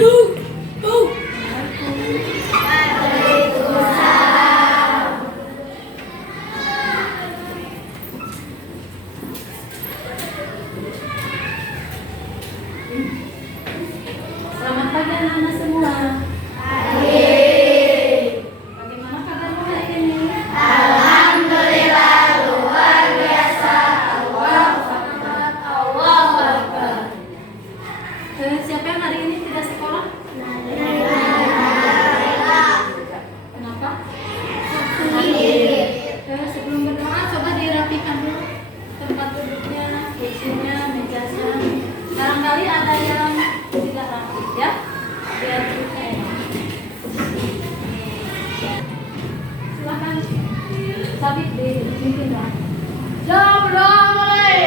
Selamat pagi anak-anak semua. Bagaimana kabarmu hari ini? Alhamdulillah, luar biasa. Allahu Akbar. Allahu Akbar. Siapa yang hari ini tidak sekolah? Kenapa? Sebelum berdoa coba dirapikan dulu tempat duduknya, kursinya, mejanya. Barangkali ada yang tidak rapi ya, biar kita enak. Silakan sabit dipimpin doa. Sebelum mulai.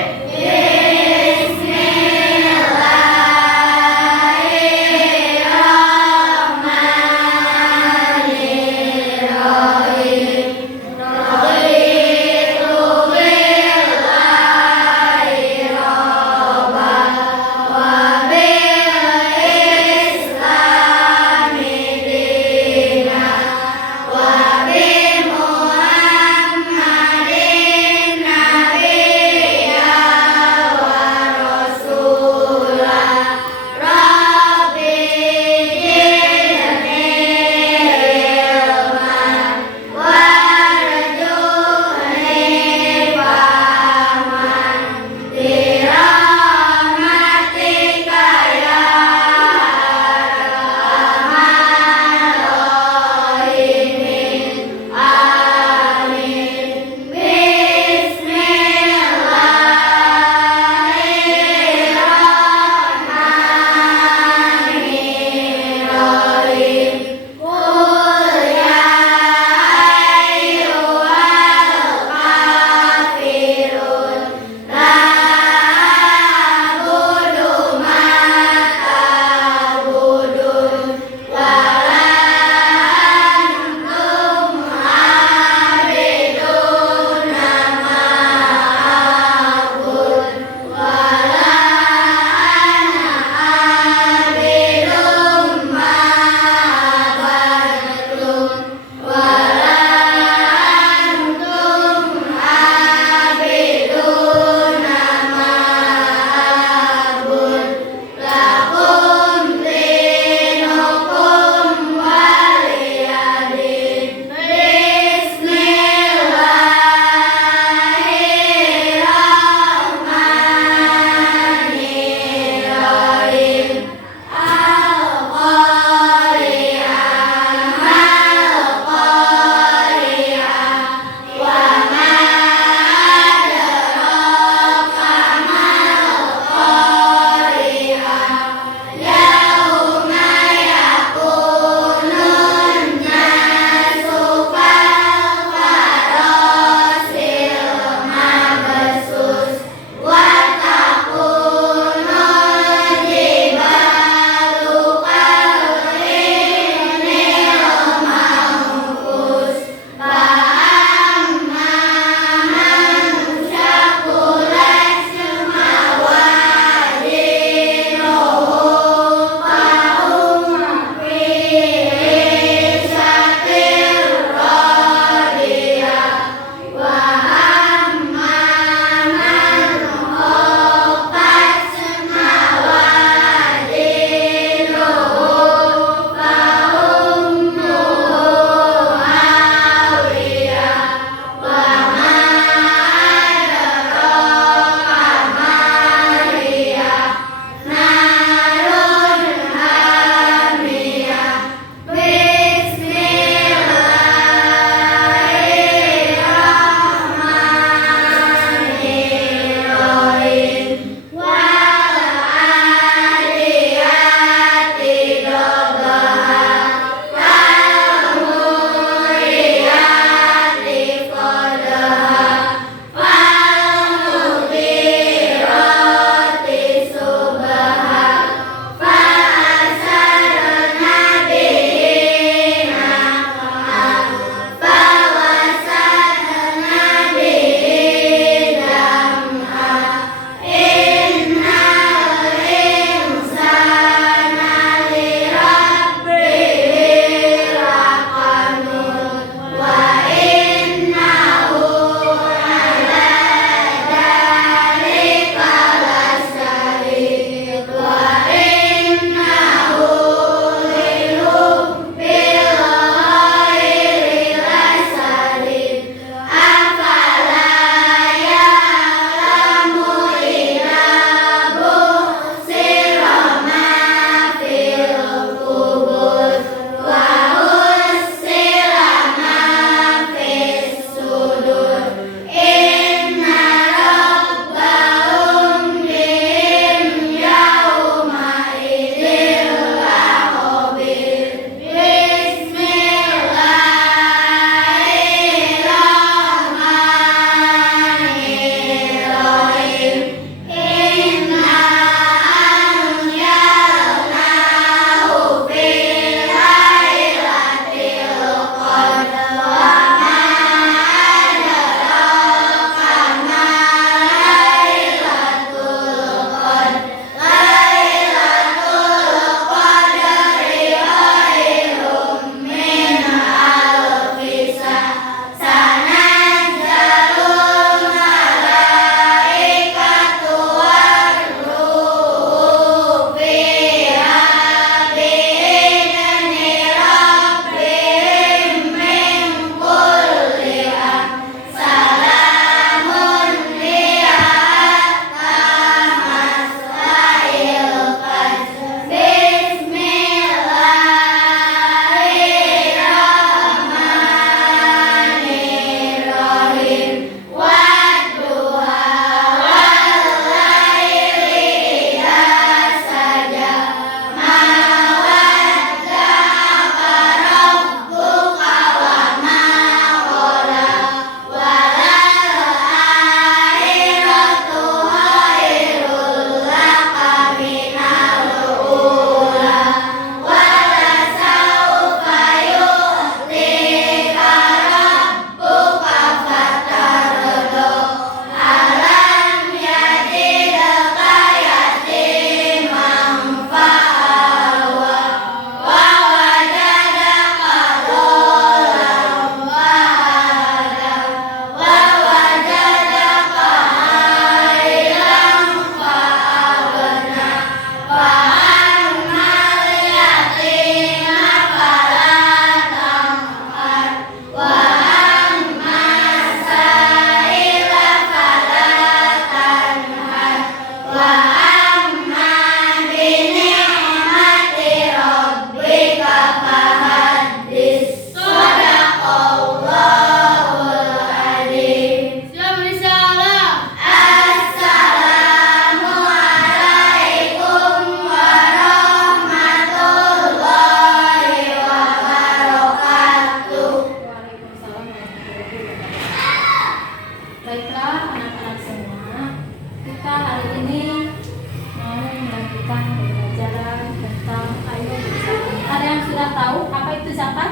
sudah tahu apa itu zakat?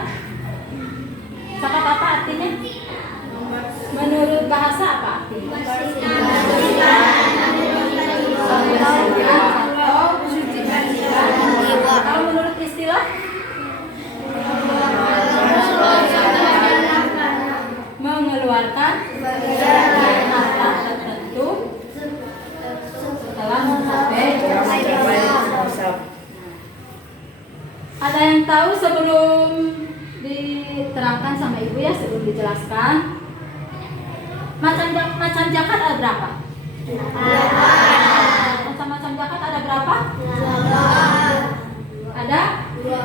Zakat apa artinya? Menurut bahasa apa artinya? Kalau menurut istilah? Mengeluarkan harta tertentu setelah mencapai. Ada yang tahu sebelum diterangkan sama ibu ya, sebelum dijelaskan macam zakat ada berapa? Macam-macam zakat ada berapa? Ada dua.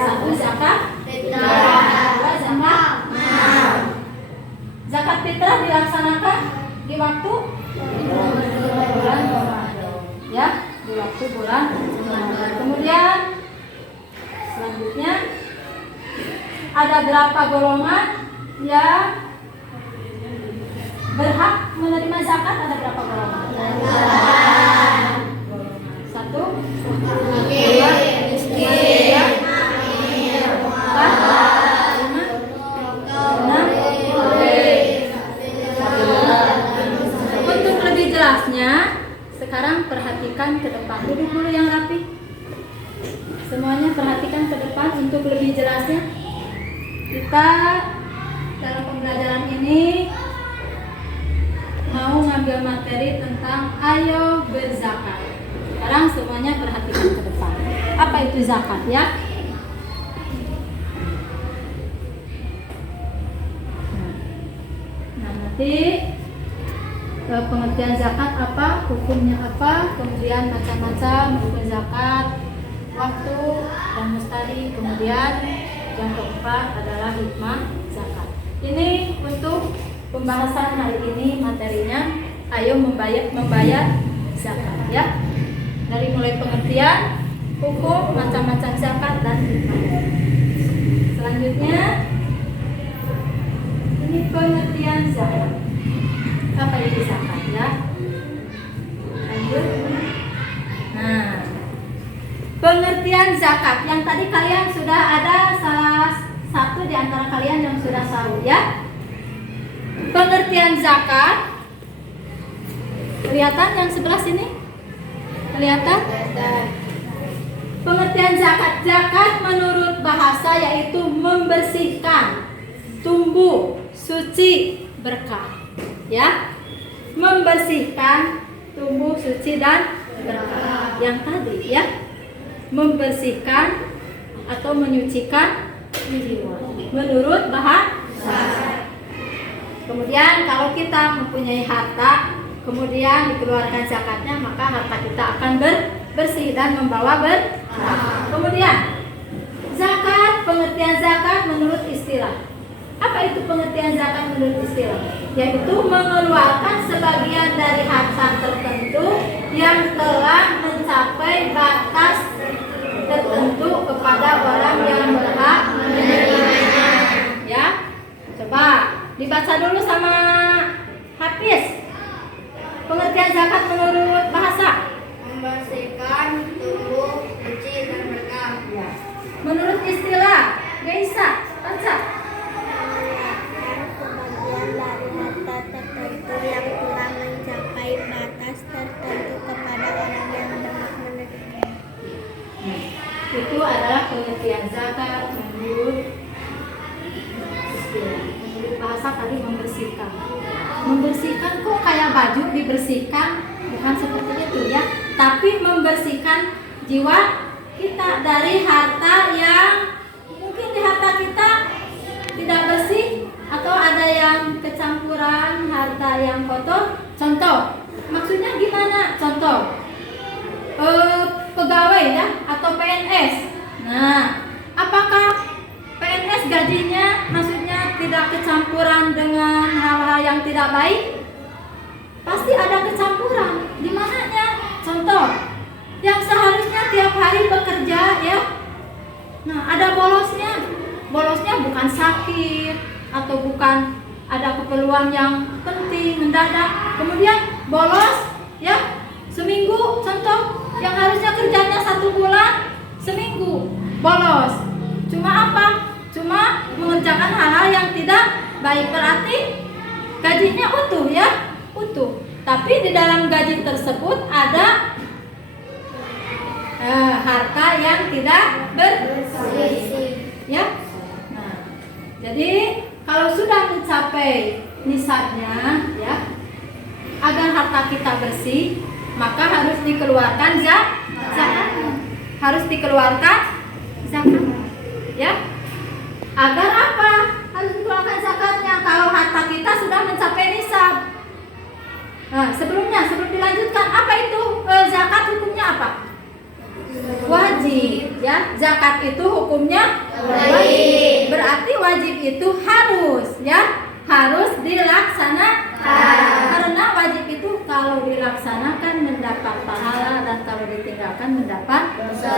Satu zakat fitrah, dua zakat mal. Zakat fitrah dilaksanakan di waktu bulan Ramadan, ya, di waktu bulan Ramadan. Kemudian selanjutnya ada berapa golongan yang berhak menerima zakat? Ada berapa golongan? Satu, dua, tiga, empat, lima, enam. Untuk lebih jelasnya, sekarang perhatikan ke depan. Duduk dulu yang rapi. Semuanya perhatikan ke depan untuk lebih jelasnya. Kita dalam pembelajaran ini mau ngambil materi tentang ayo berzakat. Sekarang semuanya perhatikan ke depan. Apa itu zakat ya? Nah, nanti pengertian zakat apa, hukumnya apa, kemudian macam-macam rukun zakat, waktu dan mustahil, kemudian yang keempat adalah hikmah zakat. Ini untuk pembahasan hari ini materinya, ayo membayar zakat ya. Dari mulai pengertian, hukum, macam-macam zakat dan hikmah. Selanjutnya ini pengertian zakat. Apa itu zakat ya? Lanjut. Nah, pengertian zakat yang tadi kalian sudah ada salah satu di antara kalian yang sudah tahu ya. Pengertian zakat, kelihatan yang sebelah sini? Kelihatan? Pengertian zakat. Zakat menurut bahasa yaitu membersihkan, tumbuh, suci, berkah. Ya, membersihkan, tumbuh, suci dan berkah. Yang tadi ya, membersihkan atau menyucikan jiwa menurut bahasa. Kemudian kalau kita mempunyai harta, kemudian dikeluarkan zakatnya, maka harta kita akan bersih dan membawa berkah. Kemudian zakat, pengertian zakat menurut istilah. Apa itu pengertian zakat menurut istilah? Yaitu mengeluarkan sebagian dari harta tertentu yang telah mencapai batas tertentu kepada orang yang berhak menerimanya. Ya, coba dibaca dulu sama Hafiz. Pengertian zakat menurut bahasa. Membersihkan, tumbuh, suci dan berkah. Ya. Menurut istilah, Gaisa, baca. Sebagian dari harta tertentu yang telah mencapai batas tertentu kepada orang yang berhak menerima. Itu adalah pengertian zakat menurut istilah. Menurut bahasa tadi membersihkan. Membersihkan kok kayak baju dibersihkan, bukan seperti itu ya. Tapi membersihkan jiwa kita dari harta yang mungkin di harta kita tidak bersih, atau ada yang kecampuran harta yang kotor. Contoh, maksudnya gimana? Contoh, pegawai ya, atau PNS. Nah, apakah PNS gajinya maksudnya tidak kecampuran dengan hal-hal yang tidak baik? Pasti ada kecampuran. Di mananya? Contoh, yang seharusnya tiap hari bekerja ya. Nah, ada bolosnya. Bolosnya bukan sakit atau bukan ada keperluan yang penting mendadak. Kemudian bolos ya, seminggu contoh, yang harusnya kerjanya 1 bulan, seminggu bolos. cuma apa? Cuma mengerjakan hal-hal yang tidak baik. Berarti gajinya utuh ya, utuh. Tapi di dalam gaji tersebut ada harta yang tidak bersih, ya. Nah, jadi kalau sudah mencapai nisabnya, ya, agar harta kita bersih, maka harus dikeluarkan zakat. Harus dikeluarkan zakat, ya. Agar apa? Harus dikeluarkan zakatnya kalau harta kita sudah mencapai nisab. Nah, sebelum dilanjutkan, apa itu zakat hukumnya apa? Wajib, ya. Zakat itu hukumnya wajib. Berarti wajib itu harus, ya, harus dilaksanakan. Karena wajib itu kalau dilaksanakan mendapat pahala dan kalau ditinggalkan mendapat dosa.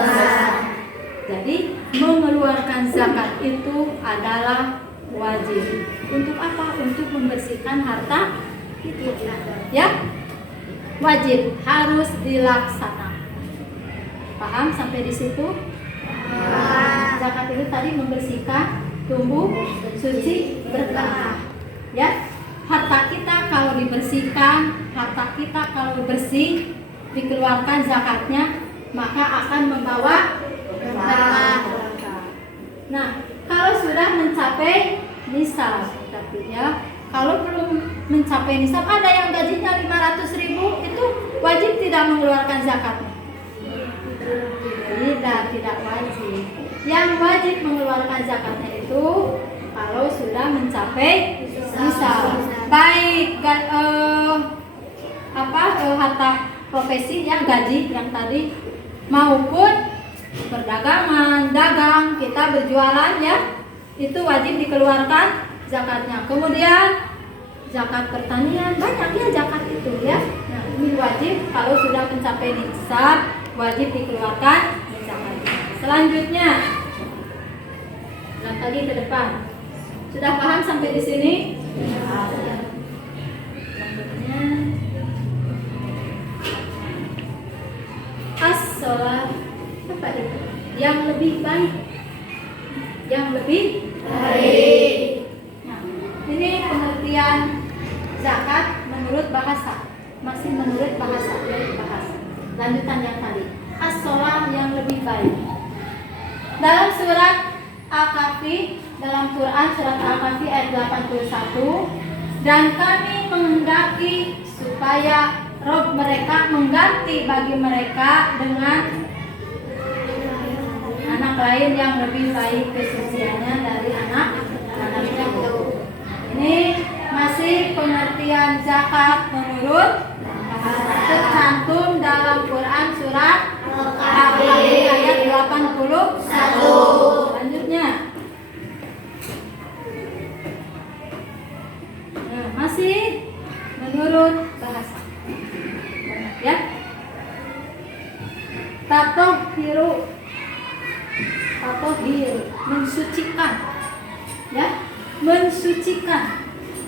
Jadi mengeluarkan zakat itu adalah wajib. Untuk apa? Untuk membersihkan harta kita, ya. Wajib, harus dilaksanakan. Paham sampai di situ? Zakat itu tadi membersihkan tubuh suci berkah, ya. Harta kita kalau dibersihkan, harta kita kalau bersih, dikeluarkan zakatnya, maka akan membawa berkah. Nah, kalau sudah mencapai nisab, tapi ya, kalau belum mencapai nisab, ada yang gajinya 500.000, itu wajib tidak mengeluarkan zakatnya. Tidak wajib. Yang wajib mengeluarkan zakatnya itu kalau sudah mencapai nisab. Baik harta profesi yang gaji yang tadi maupun perdagangan, dagang, kita berjualan, ya, itu wajib dikeluarkan zakatnya. Kemudian zakat pertanian, banyak ya zakat itu, ya. Nah, ini wajib kalau sudah mencapai nisab, wajib dikeluarkan zakatnya. Selanjutnya, nah lagi ke depan. Sudah paham sampai di sini? Ya. Selanjutnya, as-sholat, apa itu? Yang lebih baik. Yang lebih baik. Nah, ini pengertian zakat menurut bahasa. Masih menurut bahasa, dari bahasa. Lanjutan yang tadi. As-sholat yang lebih baik. Dalam surat Al-Kahfi, dalam Quran surat Al-Kahfi ayat 81, dan kami menghendaki supaya Rob mereka mengganti bagi mereka dengan anak lain yang lebih baik kesuciannya dari anak-anaknya. Ini masih pengertian zakat menurut tercantum dalam Quran surat Al-Kahfi ayat 81. Selanjutnya, nah, masih menurut bahasa, ya. Tatohir, mensucikan, ya, mensucikan.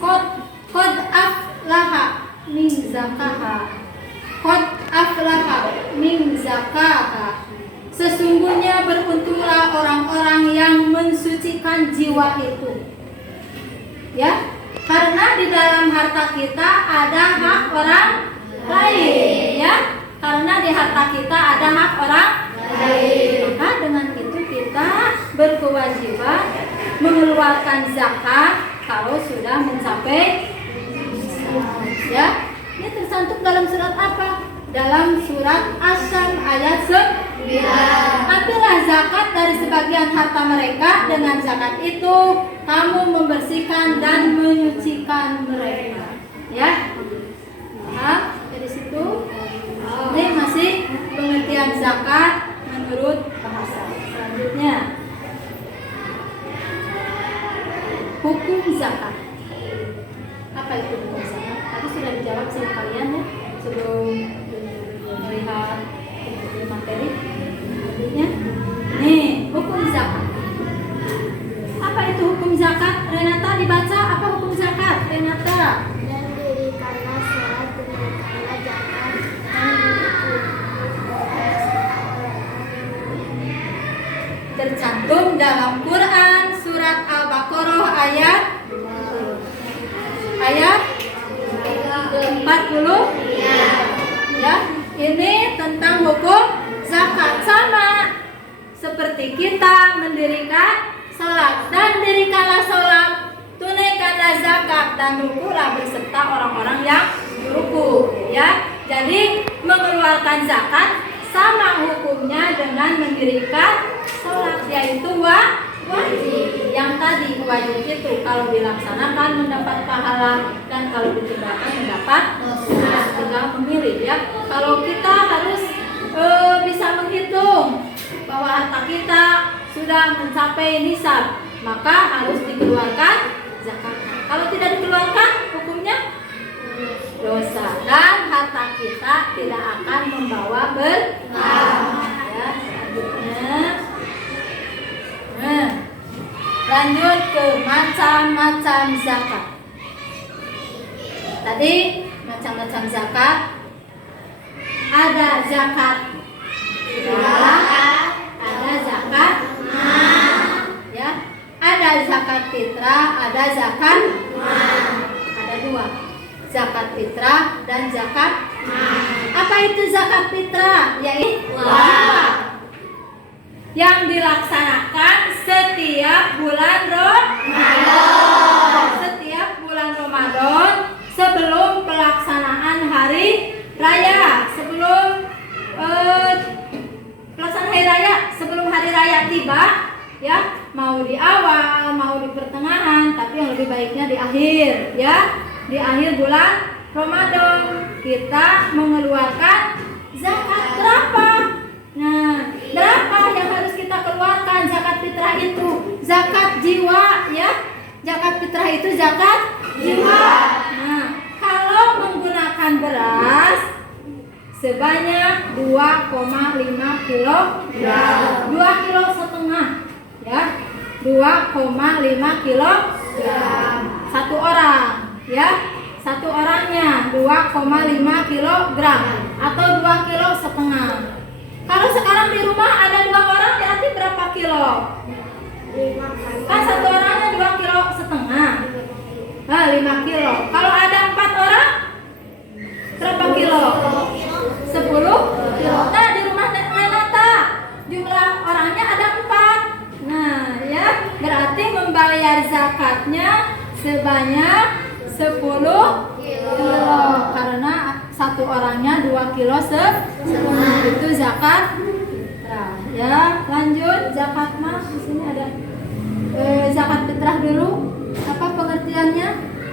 Qad aflaha min zakaha. Qad aflaha min zakaha. Sesungguhnya beruntunglah orang-orang yang mensucikan jiwa itu, ya. Karena di dalam harta kita ada hak orang lain, ya. Karena di harta kita ada hak orang lain. Maka dengan itu kita berkewajiban mengeluarkan zakat kalau sudah mencapai, ya. Ini tercantum dalam surat apa? Dalam surat Asy-Syams ayat 9. Ambillah zakat dari sebagian harta mereka, dengan zakat itu kamu membersihkan dan menyucikan mereka, ya. Paham dari situ? Ini masih pengertian zakat menurut bahasa. Selanjutnya, hukum zakat. Apa itu hukum zakat? Tadi sudah dijawab sama kalian, ya, sebelum melihat materi. Selanjutnya, nih, hukum zakat. Apa itu hukum zakat? Renata dibaca, apa hukum zakat? Renata. Dan dirikanlah sholat, tunaikanlah zakat, dan Tercantum dalam Quran surat Al-Baqarah ayat 40. Ya, ini tentang hukum zakat, sama seperti kita mendirikan sholat. Dan dirikanlah sholat, tunaikanlah zakat, dan rukulah beserta orang-orang yang ruku. Ya, jadi mengeluarkan zakat sama hukumnya dengan mendirikan sholat, yaitu wajib. Yang tadi wajib itu kalau dilaksanakan mendapat pahala, dan kalau ditinggalkan mendapat dosa. Tinggal memilih ya. Kalau kita harus bisa menghitung bahwa harta kita sudah mencapai nisab, maka harus dikeluarkan zakatnya. Kalau tidak dikeluarkan, hukumnya dosa, dan harta kita tidak akan membawa berkah. Ya, selanjutnya. Lanjut ke macam-macam zakat. Tadi macam-macam zakat. Ada zakat fitrah, ada zakat ya, ada zakat fitrah, ada zakat ada dua, zakat fitrah dan zakat. Apa itu zakat fitrah? Yaitu yang dilaksanakan setiap bulan Ramadan. Setiap bulan Ramadan sebelum pelaksanaan hari raya, sebelum pelaksanaan hari raya, sebelum hari raya tiba, ya, mau di awal, mau di pertengahan, tapi yang lebih baiknya di akhir, ya. Di akhir bulan Ramadan kita mengeluarkan zakat. Berapa? Nah, berapa yang harus kita keluarkan zakat fitrah itu? Zakat jiwa, ya. Zakat fitrah itu zakat jiwa. Nah, kalau menggunakan beras sebanyak 2,5 kilogram, 2,5 kg, ya, 2,5 kilogram satu orang, ya. Satu orangnya 2,5 kilogram atau 2,5 kg. Kalau sekarang di rumah ada 2 orang, berarti berapa kilo? Kan satu orangnya 2,5 kg. Nah, 5 kilo. Kalau ada 4 orang, berapa kilo? 10 kilo. Nah, di rumah Renata jumlah orangnya ada 4. Nah, ya, berarti membayar zakatnya sebanyak 10 kilo. Karena satu orangnya 2 kilo setengah, itu zakat. Nah, ya, lanjut zakat mah. Di sini ada zakat fitrah dulu. Apa pengertiannya?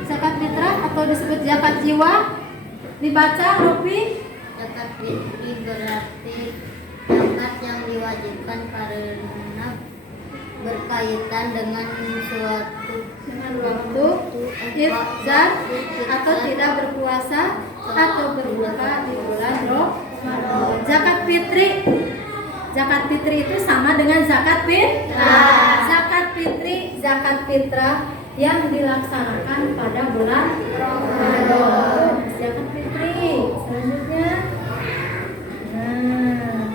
Zakat fitrah atau disebut zakat jiwa? Dibaca, Rofi. Zakat fitri berarti zakat yang diwajibkan karena berkaitan dengan suatu waktu, iftar atau tidak berpuasa atau berbuka di bulan Ramadan. Zakat fitri itu sama dengan zakat fitrah. Zakat fitrah yang dilaksanakan pada bulan Ramadan. Zakat fitri. Selanjutnya,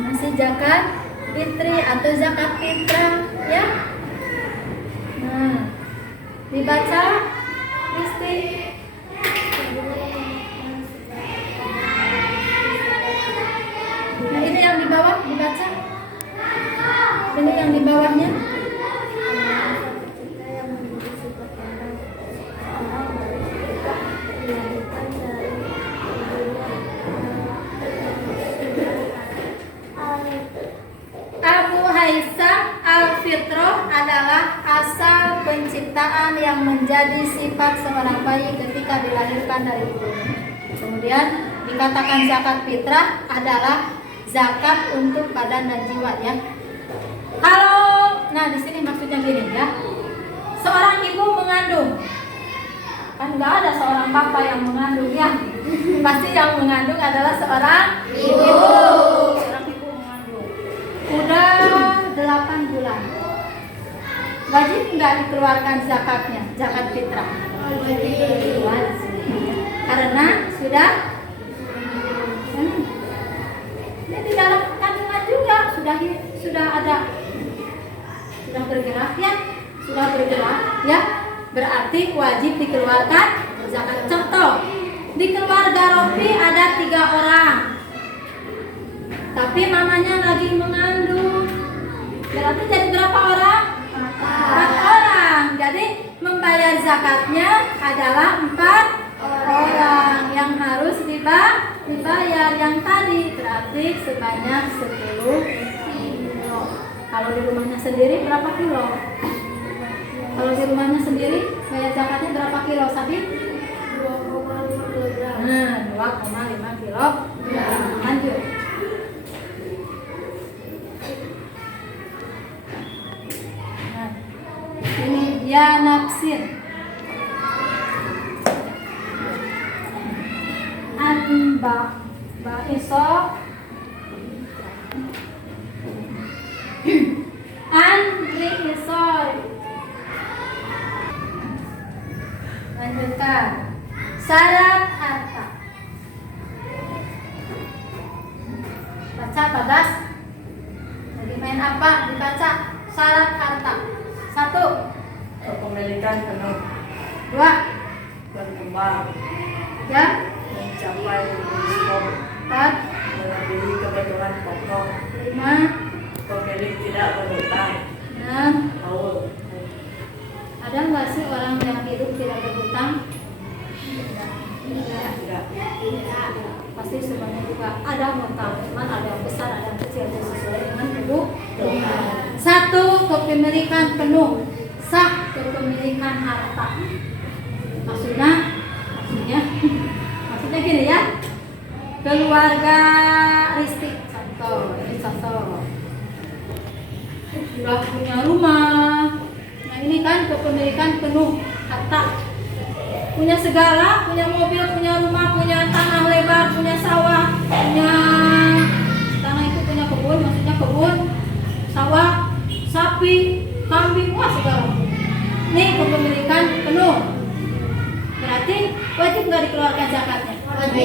masih zakat fitri atau zakat fitrah, ya. Nah, dibaca, Kristi. Nah, ini yang di bawah dibaca. Ini yang di bawahnya. Abu Haisam al-fitrah adalah asal penciptaan yang menjadi sifat seorang bayi ketika dilahirkan dari ibunya. Kemudian dikatakan zakat fitrah adalah zakat untuk badan dan jiwa, ya. Nah, di sini maksudnya gini, ya. Seorang ibu mengandung, kan nggak ada seorang bapak yang mengandung, ya. Pasti yang mengandung adalah seorang ibu. Seorang ibu mengandung. Udah 8 bulan. Wajib nggak dikeluarkan zakatnya, zakat fitrah? Wajib. Karena sudah di dalam kandungan juga sudah berarti wajib dikeluarkan zakat. Contoh, di keluarga Rofi ada 3 orang, tapi mamanya lagi mengandung, berarti jadi berapa orang? 4 orang. Jadi membayar zakatnya adalah 4 orang yang harus dibayar yang tadi, berarti sebanyak 10 kilo. Kalau di rumahnya sendiri berapa kilo? Kalau di rumahnya sendiri bayar zakatnya berapa kilo, Sabi? 2,5 kilogram. 2,5 kilo. Lanjut. Nah, ini dia nafsin. Ba iso Andri isoy. Lanjutkan. Syarat harta. Baca Bagas. Lagi main apa? Dibaca. Syarat harta. 1. Kepemilikan penuh 2. berkembang 3. mencapai skop 4. melebihi kebutuhan pokok 5. pemilik tidak berhutang 6. haul Ada nggak sih orang yang hidup tidak berhutang? tidak Pasti semuanya juga ada hutang, cuman ada yang besar, ada yang kecil, sesuai dengan kebutuhan. 1. Kepemilikan penuh, sah kepemilikan harta. Maksudnya gini ya, keluarga Risti, contoh, ini contoh, sudah punya rumah. Nah ini kan kepemilikan penuh harta, punya segala, punya mobil, punya rumah, punya tanah lebar, punya sawah, punya tanah itu punya kebun, maksudnya kebun, sawah, sapi, kambing, wah segala. Ini kepemilikan penuh. Berarti wajib nggak dikeluarkan zakatnya? Wajib.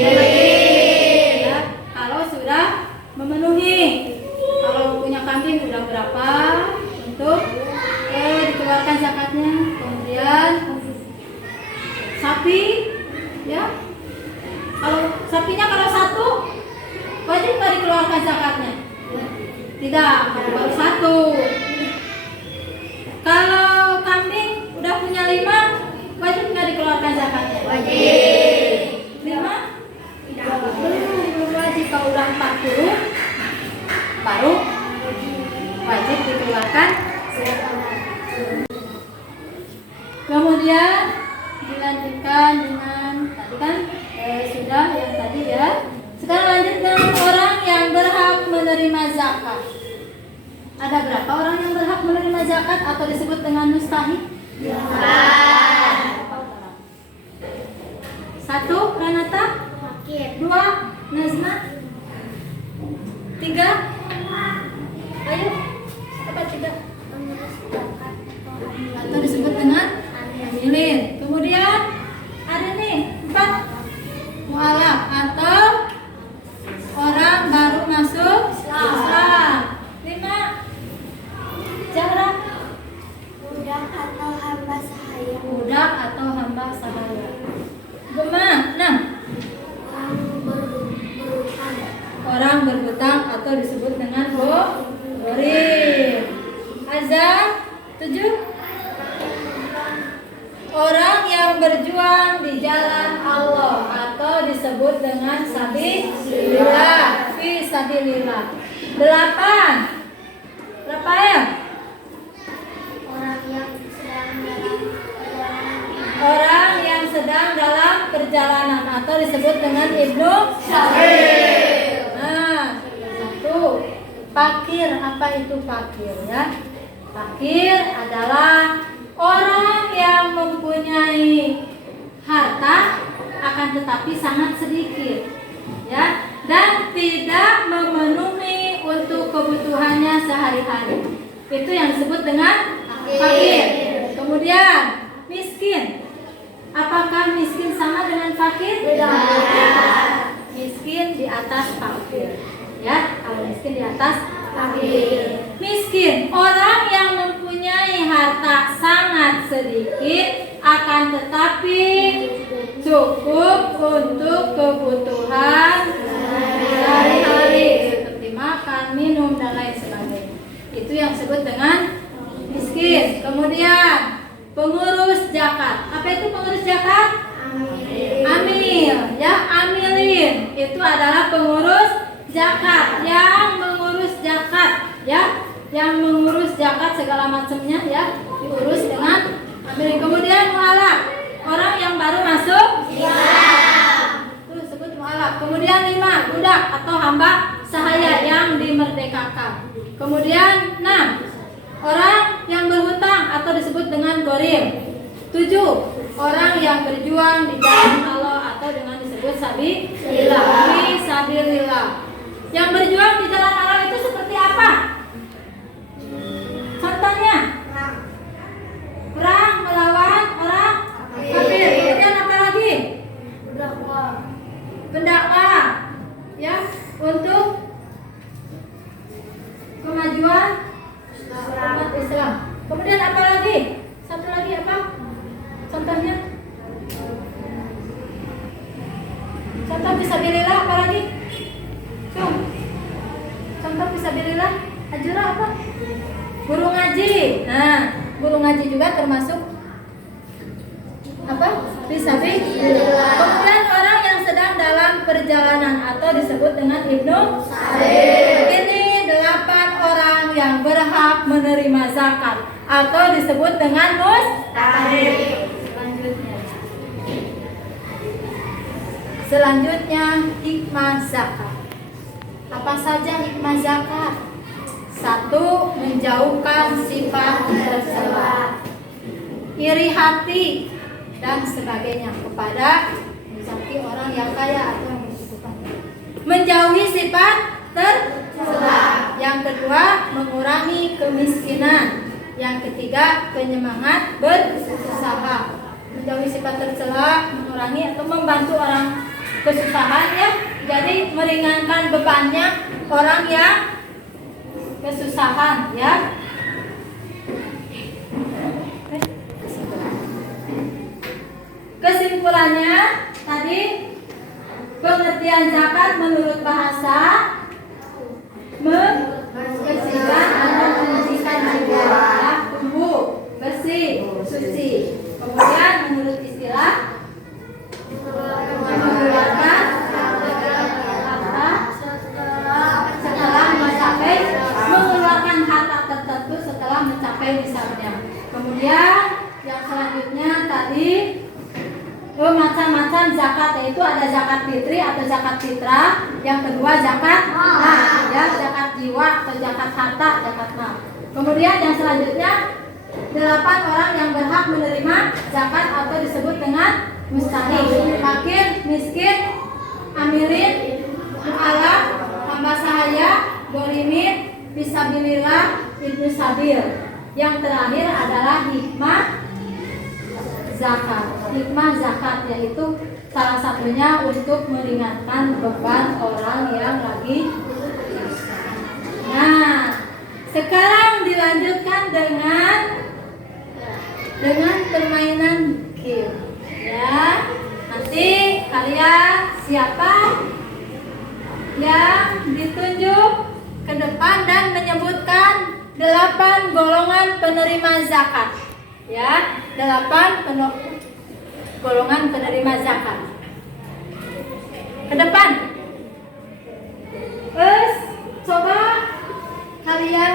Ya, kalau sudah memenuhi. Kalau punya kambing udah berapa untuk dikeluarkan zakatnya? Kemudian sapi, ya. Kalau sapinya kalau 1 wajib nggak dikeluarkan zakatnya? Tidak, kalau baru 1. Kalau kambing udah punya 5, wajib nggak dikeluarkan zakatnya? Wajib. 5? Belum wajib. Kalau udah 40 baru wajib dikeluarkan. Kemudian dilanjutkan dengan tadi kan sudah yang tadi ya. Sekarang lanjut dengan orang yang berhak menerima zakat. Ada berapa orang yang berhak menerima zakat atau disebut dengan mustahik? 1. Ranata. 2. Nazma. 3. Ayo, cepat 3. Atau disebut dengan amilin. Kemudian ada nih 4. Mu'alaf atau orang baru masuk Islam. 5. Zahra. Budak atau hamba sahaya. Budak atau hamba sahaya. Gema. 6. Orang berhutang atau disebut dengan gharim. Azan. 7. Orang yang berjuang di jalan Allah atau disebut dengan sabilillah, fi sabilillah. 8. Berapa ya? Orang yang sedang dalam perjalanan atau disebut dengan ibnu sabil. Nah, 1. Fakir. Apa itu fakir ya? Fakir adalah orang yang mempunyai harta akan tetapi sangat sedikit, ya, dan tidak memenuhi untuk kebutuhannya sehari-hari. Itu yang disebut dengan fakir. Kemudian miskin. Apakah miskin sama dengan fakir? Tidak. Miskin di atas fakir. Ya, kalau miskin di atas fakir. Miskin orang yang mempunyai harta sangat sedikit akan tetapi cukup untuk kebutuhan sehari-hari seperti makan, minum dan lain sebagainya. Itu yang disebut dengan miskin. Kemudian pengurus zakat. Apa itu pengurus zakat? Amil, ya, amilin. Itu adalah pengurus zakat, yang mengurus zakat, ya, yang mengurus zakat segala macamnya, ya, diurus dengan amilin. Kemudian mualaf, orang yang baru masuk Islam. Itu disebut mualaf. Kemudian 5, budak atau hamba sahaya yang dimerdekakan. Kemudian 6, orang yang berhutang atau disebut dengan gorim. 7, orang yang berjuang di jalan Allah atau dengan disebut sabilillah. Yang berjuang di jalan Allah itu seperti apa? Contohnya, perang melawan orang kafir. Kemudian apa lagi? Pendakwah, ya, untuk kemajuan umat Islam. Kemudian apa lagi? Satu lagi apa? Contohnya? Contoh fisabilillah apa lagi? Contoh fisabilillah, ajura apa? Guru ngaji. Nah, guru ngaji juga termasuk apa? Fisabilillah. Kemudian orang yang sedang dalam perjalanan atau disebut dengan ibnu sabil. Ini 8 orang yang berhak menerima zakat atau disebut dengan mustahik. Selanjutnya hikmah zakat. Apa saja hikmah zakat? 1. Menjauhkan sifat tercela, iri hati dan sebagainya kepada misalnya orang yang kaya atau yang berkecukupan. Menjauhi sifat tercela. Yang kedua, mengurangi kemiskinan. Yang ketiga, penyemangat berusaha. Menjauhi sifat tercela, mengurangi atau membantu orang kesusahan, ya. Jadi meringankan bebannya orang yang kesusahan, ya. Kesimpulannya tadi, pengertian zakat menurut bahasa membersihkan atau membersihkan jiwa, tubuh, bersih, suci. Kemudian menurut istilah mengeluarkan harta setelah mengeluarkan harta tertentu setelah mencapai nisabnya. Kemudian yang selanjutnya tadi macam-macam zakat, yaitu ada zakat fitri atau zakat fitrah. Yang kedua zakat mal, ya, zakat jiwa atau zakat harta, zakat mal. Kemudian yang selanjutnya 8 orang yang berhak menerima zakat atau disebut dengan mustahik: fakir, miskin, amilin, mu'alaf, hamba sahaya, gorimin, fisabilillah, ibnu sabil. Yang terakhir adalah hikmah zakat. Hikmah zakat yaitu salah satunya untuk meringankan beban orang yang lagi. Nah, sekarang dilanjutkan dengan permainan game. Ya, nanti kalian siapa yang ditunjuk ke depan dan menyebutkan 8 golongan penerima zakat. Ya, 8 golongan penerima zakat. Ke depan. Terus coba kalian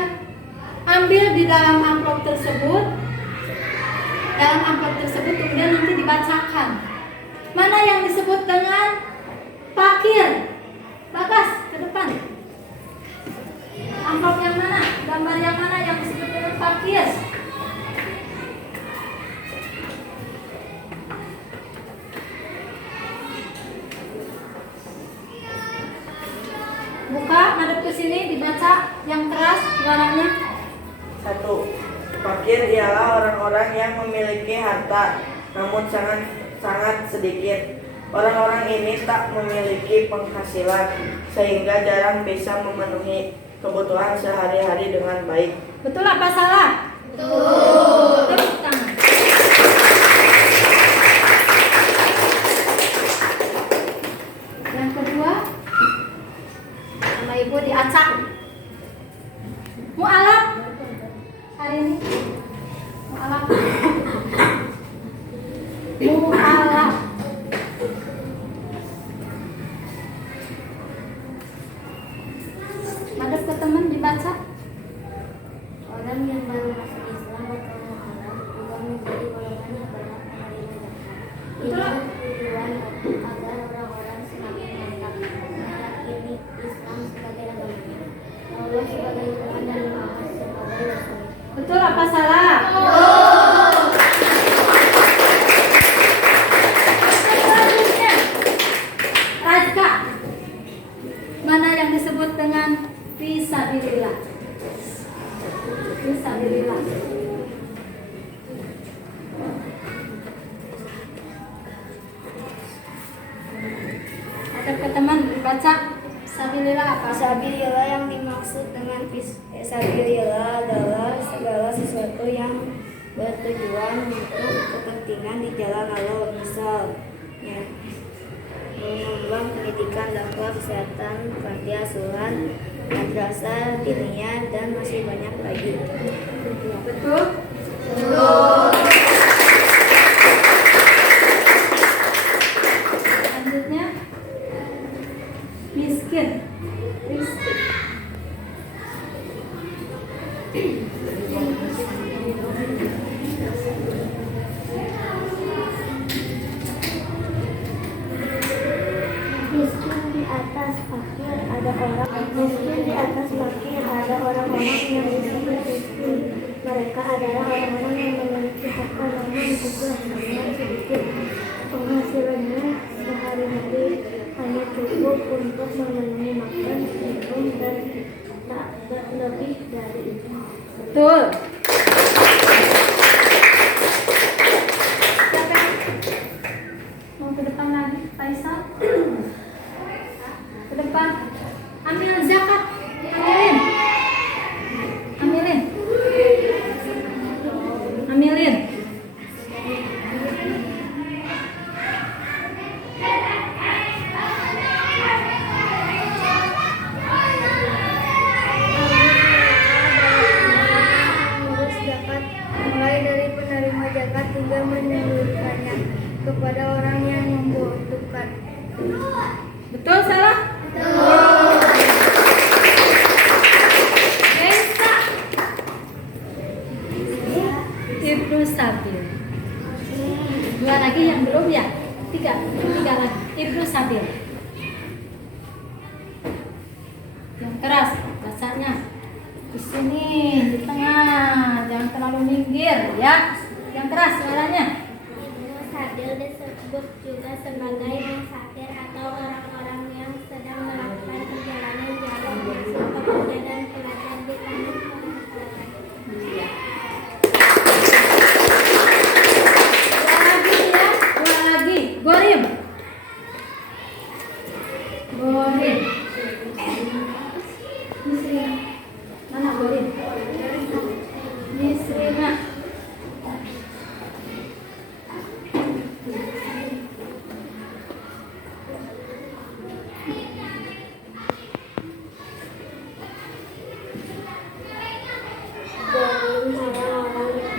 ambil di dalam amplop tersebut. Dalam amplop tersebut kemudian nanti dibacakan mana yang disebut dengan fakir. Bagas ke depan. Amplop yang mana? Gambar yang mana yang disebut dengan fakir? Buka, madep ke sini, dibaca yang keras warnanya. 1. Fakir ialah orang-orang yang memiliki harta namun sangat sedikit. Orang-orang ini tak memiliki penghasilan sehingga jarang bisa memenuhi kebutuhan sehari-hari dengan baik. Betul apa salah? Betul. Tepuk tangan. dibaca. Mu'alaf hari ini. Mu'alaf. Mu'alaf. Madep ke teman dibaca. Orang yang baru masuk Islam atau mu'alaf juga menjadi golongan yang berhak menerima zakat. Ini tujuan agar orang-orang semakin mantap meyakini Islam sebagai agamanya, Allah sebagai Tuhan dan Muhammad sebagai Rasul. Betul apa salah? Selanjutnya, Rajka. Mana yang disebut dengan fisabilillah? Fisabilillah. Ada ke teman dibaca. Fisabilillah apa? Fisabilillah yang dimaksud dengan fisabilillah adalah segala sesuatu yang bertujuan untuk kepentingan di jalan Allah, misalnya mengembang pendidikan, dakwah, kesehatan, panti asuhan, madrasah, diniyah, dan masih banyak lagi. Betul? Selanjutnya, miskin. Miskin. Miskin di atas fakir ada orang-orang yang disebut miskin. Mereka adalah orang-orang yang memiliki harta namun juga sangat sedikit. Penghasilannya sehari-hari hanya cukup untuk memenuhi makan, minum, dan tak lebih dari itu. Betul. Siapa? Mau ke depan lagi, Faisal? Ke depan. Ambil zakat. Ambilin. Ambilin. Ambilin. Mengurus zakat, mulai dari penerima zakat hingga menyalurkannya kepada orang yang membutuhkan. Betul salah? Desa. Ibnu Sabil. Dua lagi yang belum ya? Tiga lagi. Ibnu Sabil. Yang keras bacanya. Di sini di tengah, jangan terlalu minggir ya. Yang keras suaranya. Ibnu Sabil disebut juga sebagai musafir atau orang-orang yang sedang melakukan perjalanan jauh masuk bekerja dan belajar di tanah orang lain. Dua lagi ya, dua lagi. Gorim. Gorim. Misrina. Mana Gorim? Misrina.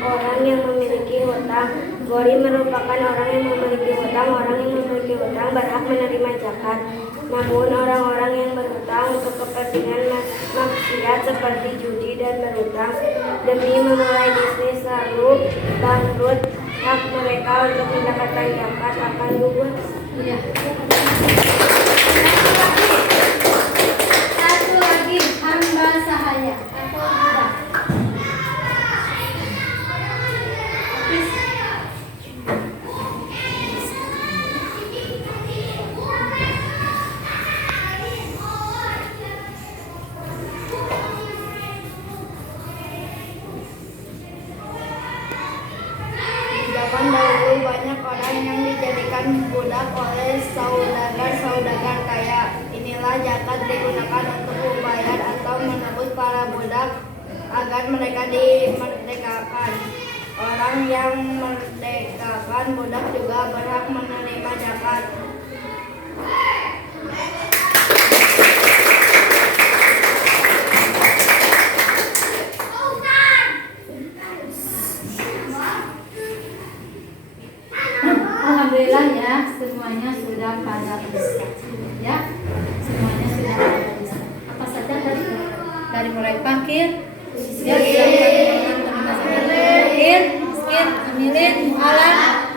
Orang yang memiliki hutang. Gorim merupakan orang yang memiliki hutang. Orang yang memiliki hutang berhak menerima zakat. Namun orang-orang yang berhutang untuk kepentingan maksiat seperti judi dan berhutang demi memulai bisnis lalu bangkrut, hak mereka untuk mendapatkan zakat akan gugur. Iya. Satu lagi hamba sahaya atau budak. Habis. Zaman dahulu banyak orang yang dijadikan budak oleh saudagar-saudagar kaya. Inilah zakat digunakan untuk membayar atau menebus para budak agar mereka dimerdekakan. Orang yang merdekakan budak juga berhak menerima zakat. dari mulai fakir, siap fakir, miskin, amilin, mu'alaf,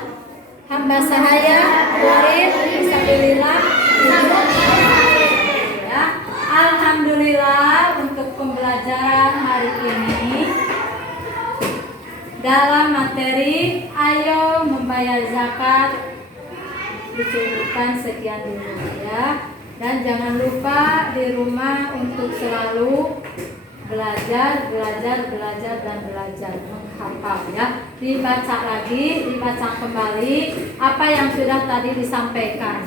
hamba sahaya, gharib, fisabilillah. Ya, alhamdulillah untuk pembelajaran hari ini dalam materi ayo membayar zakat dicukupkan sekian dulu ya. Dan jangan lupa di rumah untuk selalu belajar menghafal ya. Dibaca lagi, dibaca kembali apa yang sudah tadi disampaikan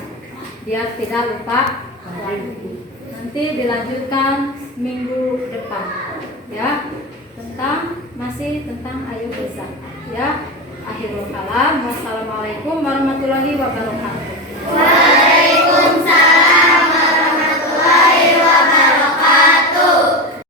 biar tidak lupa lagi. Nanti dilanjutkan minggu depan ya, masih tentang ayo berzakat ya. Akhirul kalam, wassalamualaikum warahmatullahi wabarakatuh.